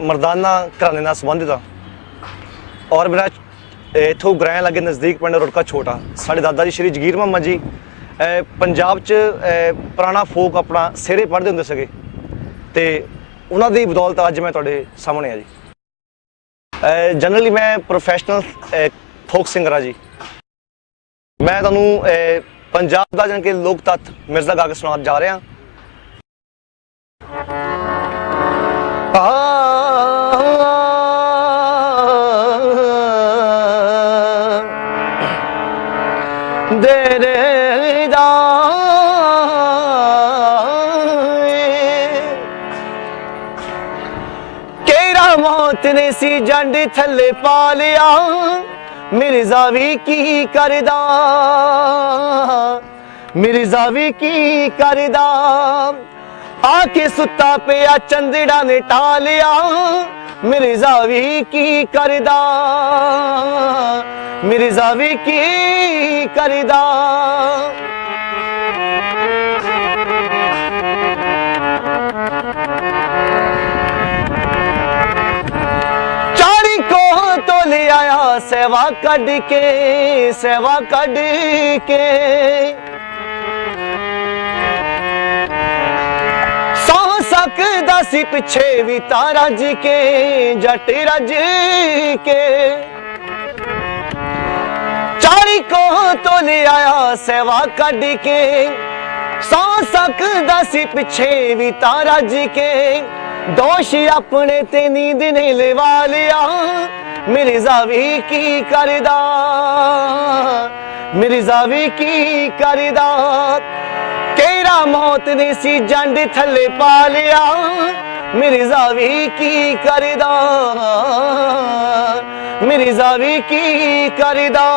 मरदाना घराने नाल संबंधित हाँ और मेरा इत्थों ग्रह लगे नज़दीक पिंड रुड़का छोटा। साढ़े दादा जी श्री जगीर मोहम्मद जी पंजाब च पुराना फोक अपना सिहरे पढ़ते होंगे सके तो उन्हों की बदौलत अज मैं तुहाडे सामने हाँ जी। जनरली मैं प्रोफैशनल फोक सिंगर हाँ जी। मैं तुहानूं पंजाब का जान के लोक तत्त मिर्ज़ा गा के सुना जा रहा। केरा मौत ने सी जंड थले पा लिया मिर्ज़ा भी की करदा, मिर्ज़ा भी की करदा आके सुता पिया चंदड़ा ने टालिया मिर्ज़ा भी की करदा, मिर्ज़ा भी की करदा। चारी को तो ले आया सेवा कढ़ के, सेवा कढ़ के सकदा सी पिछे भी तारा जी के जट रज के। चारी को तो ले आया सेवा कढ़ के सौ सकदा सी पिछे भी तारा जी के। दोष अपने ते नींद ने लेवा लिया मिर्ज़ा भी की करदा, मिर्ज़ा भी की करदा। केरा मौत ने सी जंड थले पा लिया मिर्ज़ा भी की करदा, मिर्ज़ा भी की करदा।